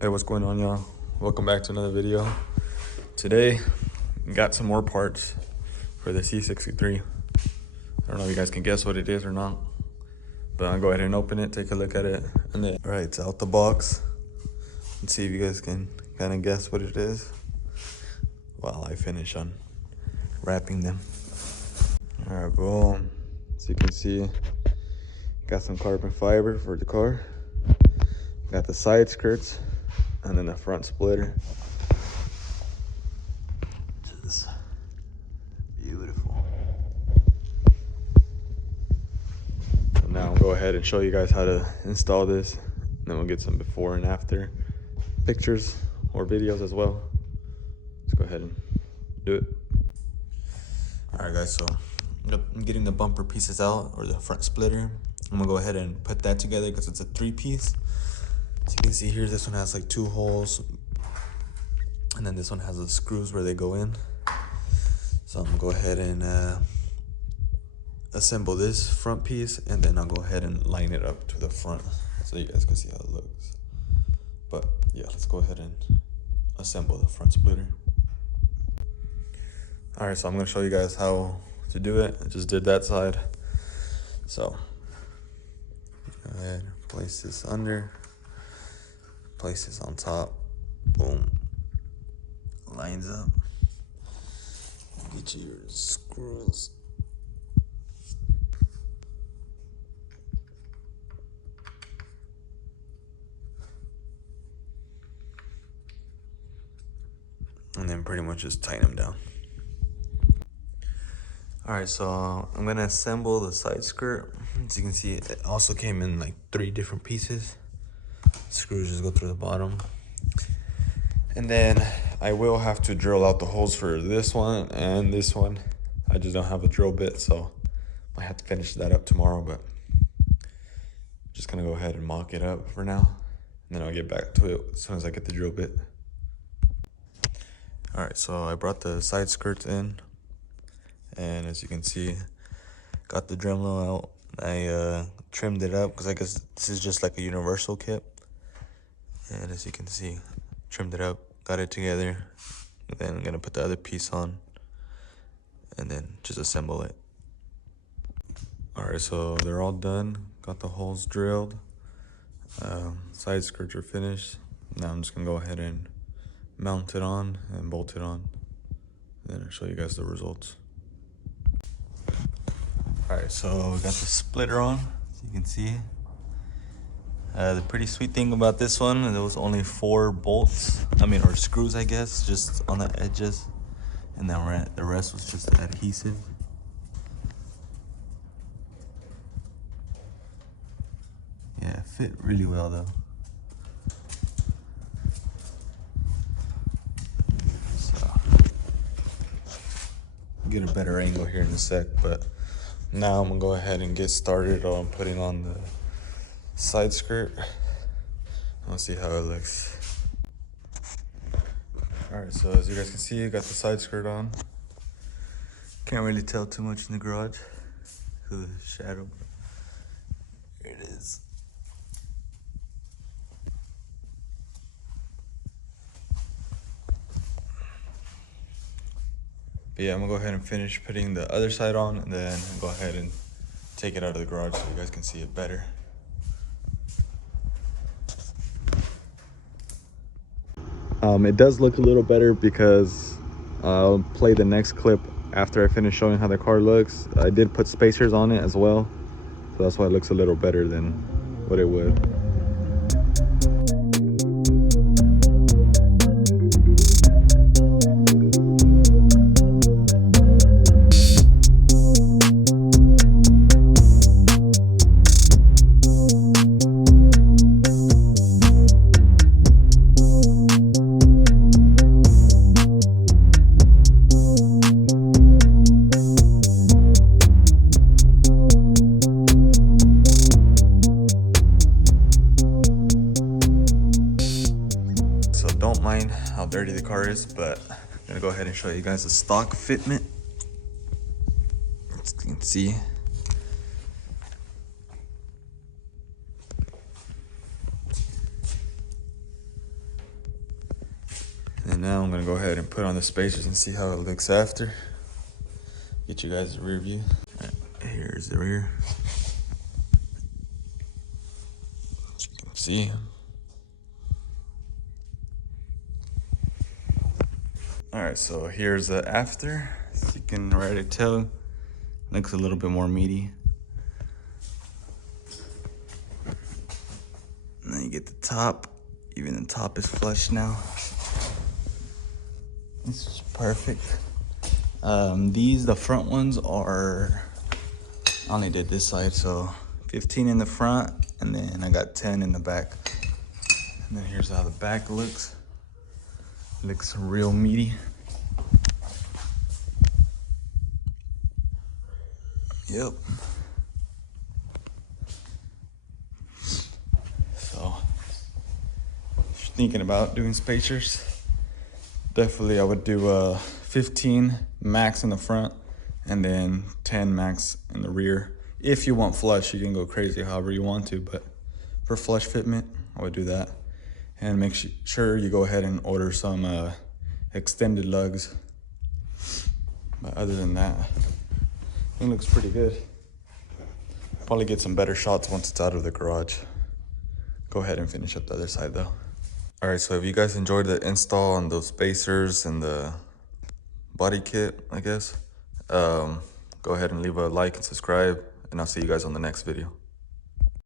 Hey, what's going on, y'all? Welcome back to another video. Today, got some more parts for the C63. I don't know if you guys can guess what it is or not, but I'll go ahead and open it, take a look at it, and then, all right, it's out the box. Let's see if you guys can kind of guess what it is while I finish on wrapping them. All right, boom. As you can see, got some carbon fiber for the car. Got the side skirts and then the front splitter. Just beautiful. So now I'll go ahead and show you guys how to install this. And then we'll get some before and after pictures or videos as well. Let's go ahead and do it. All right, guys, so I'm getting the bumper pieces out, or the front splitter. I'm gonna go ahead and put that together because it's a 3-piece. As you can see here, this one has like 2 holes, and then this one has the screws where they go in. So I'm gonna go ahead and assemble this front piece, and then I'll go ahead and line it up to the front so you guys can see how it looks. But yeah, let's go ahead and assemble the front splitter. All right, so I'm gonna show you guys how to do it. I just did that side. So go ahead, place this under, place this on top, boom, lines up. Get your screws. And then pretty much just tighten them down. All right, so I'm gonna assemble the side skirt. As you can see, it also came in like 3 different pieces. Screws just go through the bottom. And then I will have to drill out the holes for this one and this one. I just don't have a drill bit, so I have to finish that up tomorrow, but just gonna go ahead and mock it up for now. And then I'll get back to it as soon as I get the drill bit. All right, so I brought the side skirts in, and as you can see, got the Dremel out. I trimmed it up because I guess this is just like a universal kit. And as you can see, trimmed it up, got it together. And then I'm gonna put the other piece on and then just assemble it. All right, so they're all done. Got the holes drilled. Side skirts are finished. Now I'm just gonna go ahead and mount it on and bolt it on. And then I'll show you guys the results. All right, so we got the splitter on, as you can see. The pretty sweet thing about this one, there was only 4 bolts, or screws, I guess, just on the edges. And then the rest was just adhesive. Yeah, it fit really well though. So, get a better angle here in a sec, but now I'm gonna go ahead and get started on putting on the side skirt. Let's see how it looks. All right, so as you guys can see, I got the side skirt on. Can't really tell too much in the garage because of the shadow. Here it is. But yeah, I'm gonna go ahead and finish putting the other side on, and then go ahead and take it out of the garage so you guys can see it better. It does look a little better because I'll play the next clip after I finish showing how the car looks. I did put spacers on it as well, so that's why it looks a little better than what it would. Don't mind how dirty the car is, but I'm gonna go ahead and show you guys the stock fitment. As you can see, And now I'm gonna go ahead and put on the spacers and see how it looks after. Get you guys a rear view. Right, here's the rear. As you can see. All right, so here's the after. As you can already tell, looks a little bit more meaty. And then you get the top. Even the top is flush now. This is perfect. The front ones are, I only did this side, so 15 in the front, and then I got 10 in the back. And then here's how the back looks. Looks real meaty. Yep. So, if you're thinking about doing spacers, definitely I would do 15 max in the front and then 10 max in the rear. If you want flush, you can go crazy however you want to, but for flush fitment, I would do that. And make sure you go ahead and order some extended lugs. But other than that, it looks pretty good. Probably get some better shots once it's out of the garage. Go ahead and finish up the other side though. All right, so if you guys enjoyed the install on those spacers and the body kit, I guess, go ahead and leave a like and subscribe, and I'll see you guys on the next video.